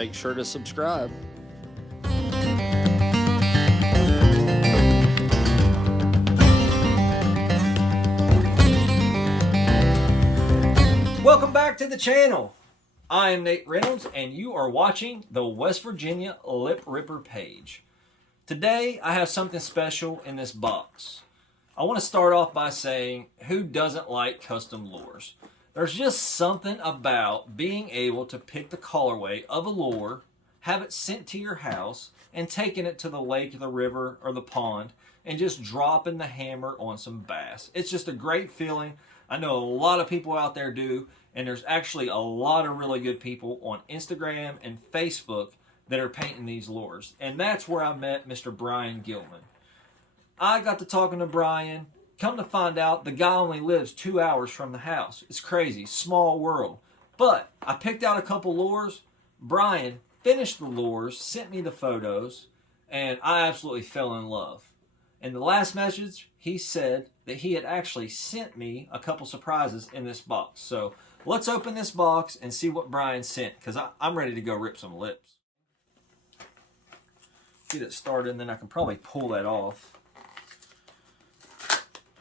make sure to subscribe. Welcome back to the channel. I am Nate Reynolds and you are watching the West Virginia Lip Ripper page. Today I have something special in this box. I want to start off by saying, who doesn't like custom lures? There's just something about being able to pick the colorway of a lure, have it sent to your house, and taking it to the lake, the river, or the pond, and just dropping the hammer on some bass. It's just a great feeling. I know a lot of people out there do, and there's actually a lot of really good people on Instagram and Facebook that are painting these lures. And that's where I met Mr. Bryan Gillman. I got to talking to Bryan. Come to find out, the guy only lives 2 hours from the house. It's crazy, small world. But I picked out a couple lures. Bryan finished the lures, sent me the photos, and I absolutely fell in love. In the last message, he said that he had actually sent me a couple surprises in this box. So let's open this box and see what Bryan sent, because I'm ready to go rip some lips. Get it started, and then I can probably pull that off.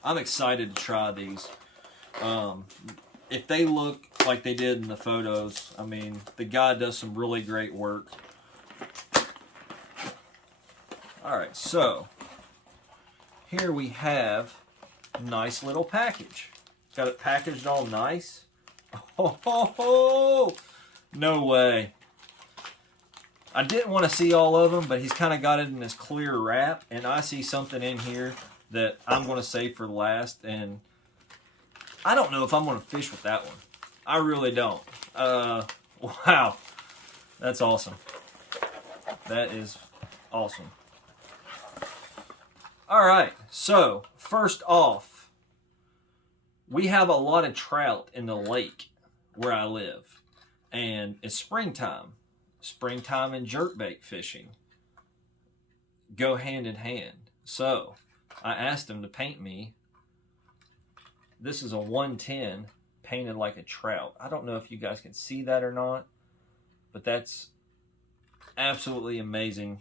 I'm excited to try these. If they look like they did in the photos, I mean, the guy does some really great work. Alright, so here we have a nice little package. Got it packaged all nice. Oh, no way. I didn't want to see all of them, but he's kind of got it in this clear wrap, and I see something in here that I'm going to save for last, and I don't know if I'm going to fish with that one. I really don't. Wow. That's awesome. That is awesome. Alright, so first off, we have a lot of trout in the lake where I live, and it's springtime. Springtime and jerkbait fishing go hand in hand. So I asked him to paint me. This is a 110 painted like a trout. I don't know if you guys can see that or not, but that's absolutely amazing.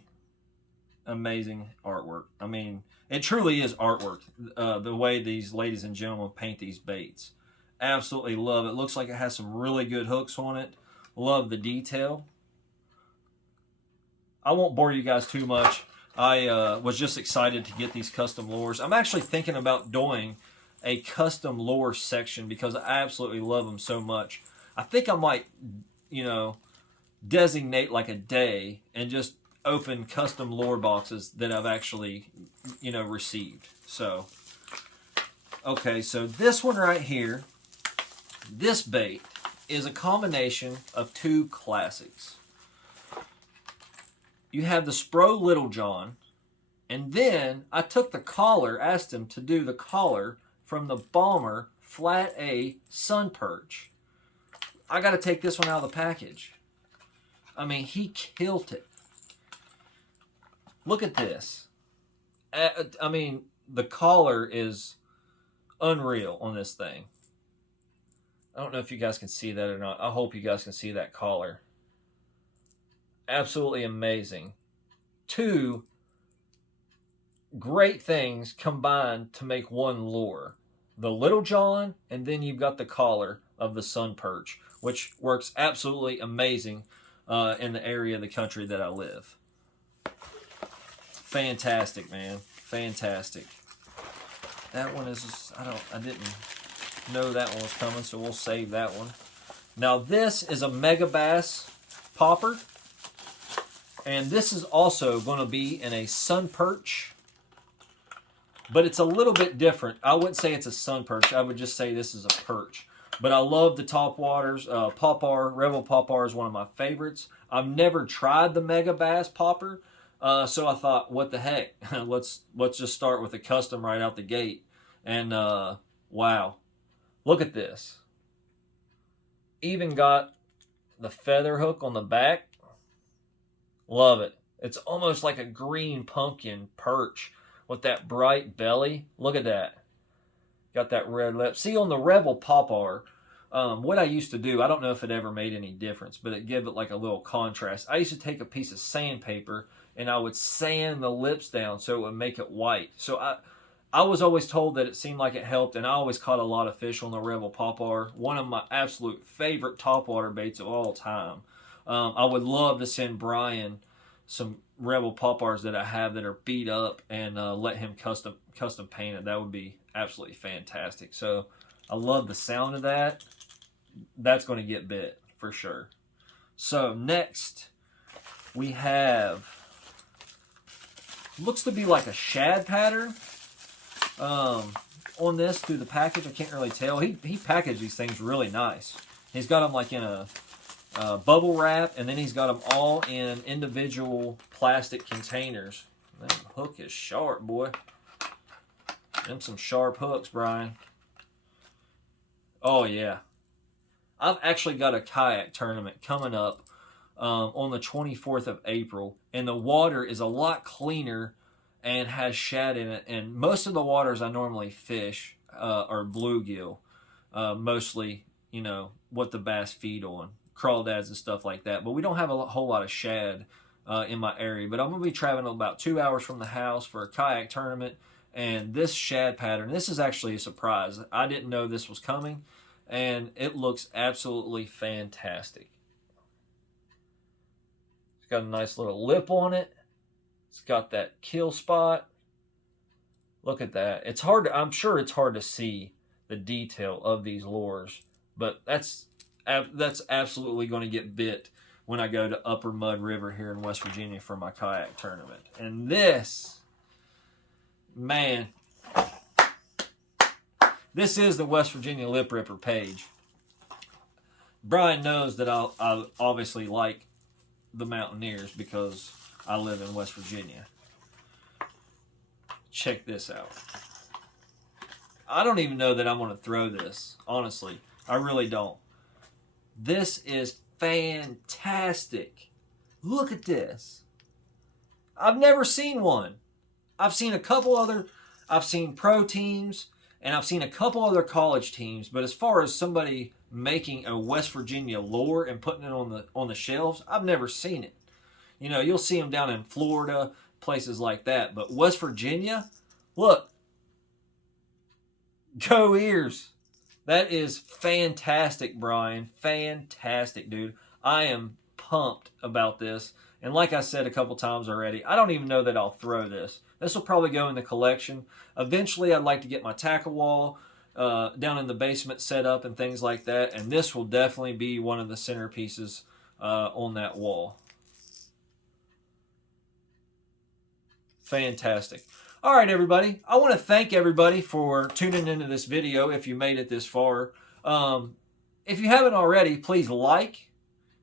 Amazing artwork. I mean, it truly is artwork, the way these ladies and gentlemen paint these baits. Absolutely love it. Looks like it has some really good hooks on it. Love the detail. I won't bore you guys too much. I was just excited to get these custom lures. I'm actually thinking about doing a custom lure section because I absolutely love them so much. I think I might, designate like a day and just open custom lure boxes that I've actually, received. So, okay, so this one right here, this bait is a combination of two classics. You have the Spro Little John, and then I took the collar, asked him to do the collar from the Bomber Flat A Sun Perch. I got to take this one out of the package. I mean, he killed it. Look at this. I mean, the collar is unreal on this thing. I don't know if you guys can see that or not. I hope you guys can see that collar. Absolutely amazing. Two great things combined to make one lure. The Little John, and then you've got the collar of the Sun Perch, which works absolutely amazing in the area of the country that I live. Fantastic, man. Fantastic. That one is just, I didn't know that one was coming, so we'll save that one. Now this is a Megabass popper. And this is also going to be in a Sun Perch, but it's a little bit different. I wouldn't say it's a Sun Perch. I would just say this is a perch. But I love the top waters. Popar, Rebel Popar is one of my favorites. I've never tried the Megabass popper, so I thought, what the heck? let's just start with a custom right out the gate. And wow, look at this. Even got the feather hook on the back. Love it. It's almost like a green pumpkin perch with that bright belly. Look at that. Got that red lip. See, on the Rebel Popar, What I used to do, I don't know if it ever made any difference, but it gave it like a little contrast. I used to take a piece of sandpaper and I would sand the lips down so it would make it white. So I was always told that it seemed like it helped, and I always caught a lot of fish on the Rebel Popper, one of my absolute favorite topwater baits of all time. I would love to send Bryan some Rebel Poppers that I have that are beat up and let him custom paint it. That would be absolutely fantastic. So I love the sound of that. That's going to get bit for sure. So next we have, looks to be like a shad pattern on this through the package. I can't really tell. He packaged these things really nice. He's got them like in a bubble wrap, and then he's got them all in individual plastic containers. That hook is sharp, boy. Them some sharp hooks, Bryan. Oh yeah. I've actually got a kayak tournament coming up on the 24th of April, and the water is a lot cleaner and has shad in it. And most of the waters I normally fish are bluegill, mostly, you know, what the bass feed on, crawdads and stuff like that. But we don't have a whole lot of shad in my area. But I'm going to be traveling about 2 hours from the house for a kayak tournament. And this shad pattern, this is actually a surprise. I didn't know this was coming, and it looks absolutely fantastic. It's got a nice little lip on it. It's got that kill spot. Look at that. It's hard to, I'm sure it's hard to see the detail of these lures, but that's absolutely going to get bit when I go to Upper Mud River here in West Virginia for my kayak tournament. And this, man, this is the West Virginia Lip Ripper page. Bryan knows that I obviously like the Mountaineers because I live in West Virginia. Check this out. I don't even know that I'm going to throw this, honestly. I really don't. This is fantastic. Look at this. I've never seen one. I've seen a couple other, I've seen pro teams, and I've seen a couple other college teams, but as far as somebody making a West Virginia lure and putting it on the shelves, I've never seen it. You know, you'll see them down in Florida, places like that. But West Virginia, look. Go ears. That is fantastic, Bryan. Fantastic, dude. I am pumped about this. And like I said a couple times already, I don't even know that I'll throw this. This will probably go in the collection. Eventually, I'd like to get my tackle wall down in the basement set up and things like that. And this will definitely be one of the centerpieces on that wall. Fantastic. All right, everybody. I want to thank everybody for tuning into this video if you made it this far. If you haven't already, please like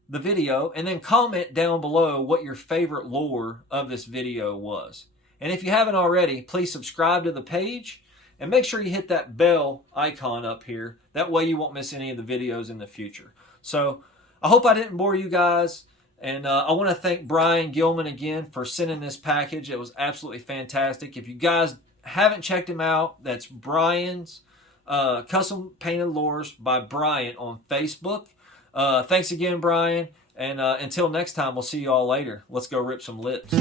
the video and then comment down below what your favorite lure of this video was. And if you haven't already, please subscribe to the page and make sure you hit that bell icon up here. That way you won't miss any of the videos in the future. So I hope I didn't bore you guys. And I want to thank Bryan Gillman again for sending this package. It was absolutely fantastic. If you guys haven't checked him out, that's Bryan's Custom Painted Lures by Bryan on Facebook. Thanks again, Bryan. And until next time, we'll see you all later. Let's go rip some lips.